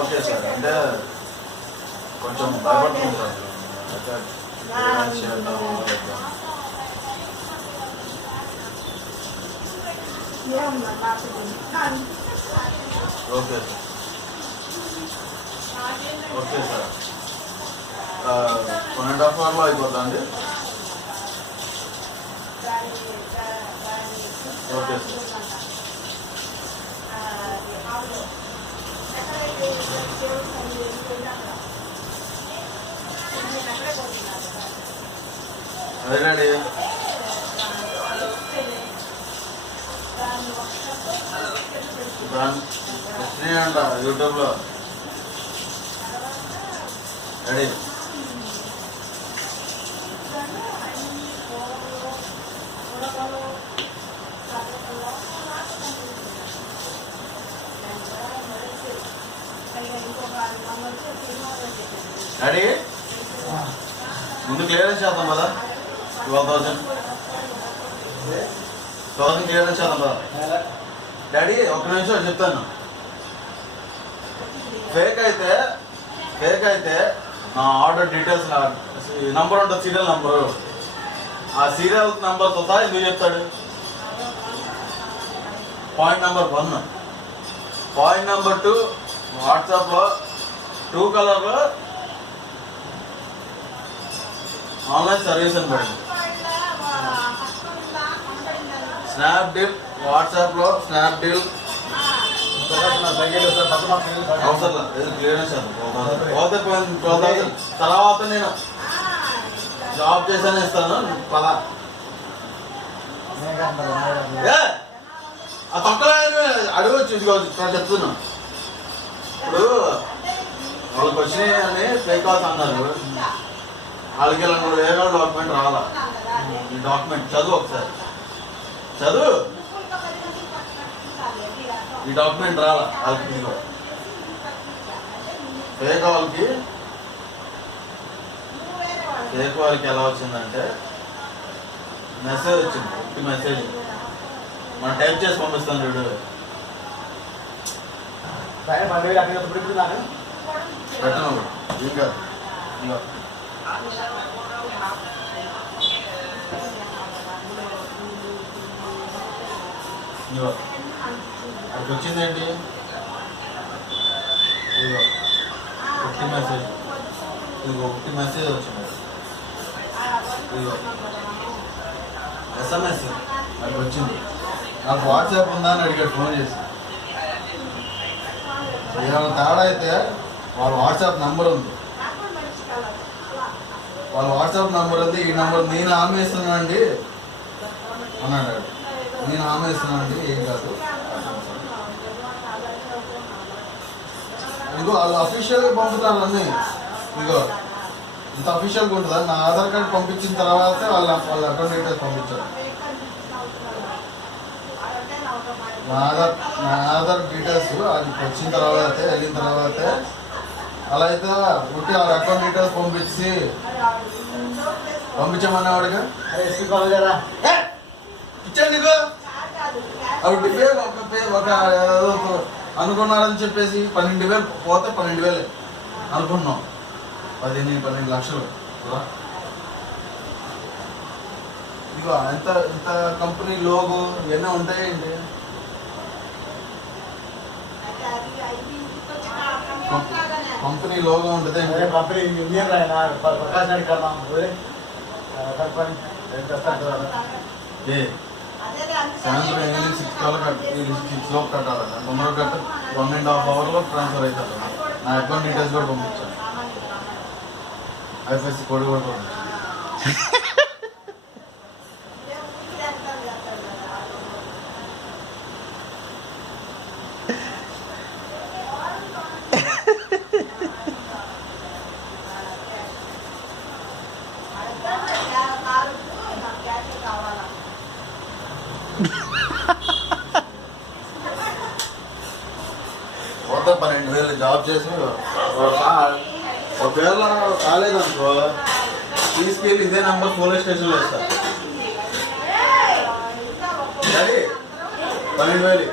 Okay sir, అంటే కొంచెం భయపడుతుంది sir. Okay sir, okay sir. 1.5 అవర్లో అయిపోతుందండి. Okay sir. అదేనండి, అంట యూట్యూబ్లో రెడీ. డాడీ ముందు క్లియరెన్స్ చేద్దాం కదా, 12,000 క్లియరెన్స్ చేద్దాం కదా. డాడీ ఒక్క నిమిషం చెప్తాను. ఫేక్ అయితే నా ఆర్డర్ డీటెయిల్స్ నంబర్ ఉంటుంది, సీరియల్ నంబరు. ఆ సీరియల్ నంబర్తో సహా ఎందుకు చెప్తాడు? Point number 1. పాయింట్ నెంబర్ 2, వాట్సాప్లో ట్రూ కలర్లో ఆన్లైన్ సర్వీస్ అని పడింది. స్నాప్డీల్, వాట్సాప్లో స్నాప్డీల్ అవసరం క్లియరెన్స్. తర్వాత నేను జాబ్ చేశాను ఇస్తాను పదా. ఆ తొక్కలో అడగచ్చు, చెప్తున్నా. ఇప్పుడు వాళ్ళకి వచ్చినాయి అని ఫేక్ అవుతా అన్నారు. వాళ్ళకి 3,000 డాక్యుమెంట్ రావాలా. ఈ డాక్యుమెంట్ చదువు ఒకసారి, చదువు. ఈ డాక్యుమెంట్ రాలా వాళ్ళకి. ఫేక్ వాళ్ళకి ఎలా వచ్చిందంటే మెసేజ్ వచ్చింది, ఒకటి మెసేజ్ మనం టైప్ చేసి పంపిస్తాం చూడు. పెట్టను ఇంకా అది వచ్చిందేంటి? ఒకటి మెసేజ్, ఇదిగో ఒకటి మెసేజ్ వచ్చింది. ఇదిగో SMS అది వచ్చింది. నాకు వాట్సాప్ ఉందా అని అడిగాడు ఫోన్ చేసి. ఏమైనా తేడా అయితే వాళ్ళ వాట్సాప్ నంబర్ ఉంది, వాళ్ళ వాట్సాప్ నంబర్ ఉంది. ఈ నంబర్ నేను హామీ ఇస్తున్నానండి అన్నాడు. నేను హామీ ఇస్తున్నానండి, ఏం కాదు. ఇదిగో వాళ్ళు అఫీషియల్గా పంపుతారు అన్నీ. ఇదిగో ఇంత అఫీషియల్గా ఉంటుందా? నా ఆధార్ కార్డు పంపించిన తర్వాతే వాళ్ళ అకౌంట్ డీటెయిల్స్ పంపించారు. నా ఆధార్ డీటెయిల్స్ అది వచ్చిన తర్వాతే, వెళ్ళిన తర్వాతే. అలా అయితే ఉట్టి వాళ్ళ అకౌంట్ డీటెయిల్స్ పంపించమనేవాడుగా ఇచ్చాను నీకు. అవి ఒక అనుకున్నారని చెప్పేసి 12,000 పోతే 12,000 అనుకున్నాం. 12 లక్షలు. ఇదిగో ఎంత కంపెనీ లోగో ఇవన్నీ ఉంటాయండి. కంపెనీ లోగో ఉంటుంది. సాయంత్రం 6 లోపు కట్టాలంట. తొందరగా కట్ట 1.5 అవర్లో ట్రాన్స్ఫర్ అవుతుంది. నా అకౌంట్ డీటెయిల్స్ కూడా పంపించాను, ఐఎఫ్ఎస్సి కోడ్ కూడా పంపించాను. మొత్తం 12,000 జాబ్ చేసి ఒకవేళ కాలేదనుకో తీసుకెళ్ళి ఇదే నెంబర్ పోలీస్ స్టేషన్లో వేస్తారు. 12,000